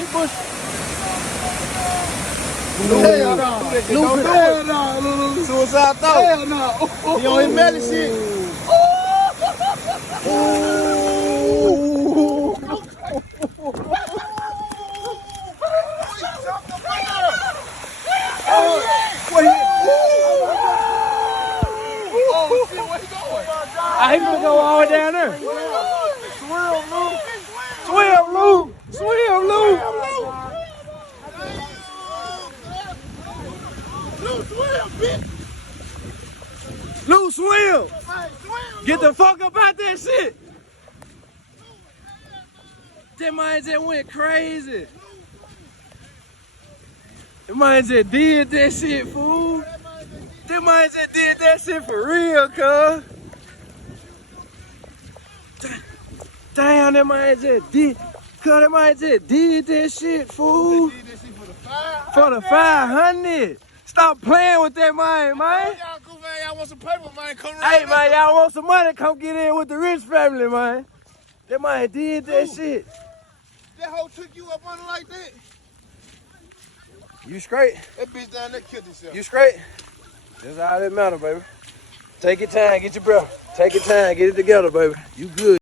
he pushed. Hell no. Suicide thought. Hell no. He on his belly shit. I ain't gonna go all the way down there. Swim, Lou. Swim, Lou. Lou, swim. Get the fuck up out that shit. That man just went crazy. That man just did that shit, fool. That man just did that shit for real, cuz. Damn, that man just did. Cuz that man just did that shit, fool. For the 500. Stop playing with that man, man. Y'all want some paper, man? Come right Hey, man, y'all want some money? Come get in with the rich family, man. That man did that shit. That hoe took you up on it like that? You straight? That bitch down there killed herself. You straight? That's all that matter, baby. Take your time, get your breath. Take your time, get it together, baby. You good.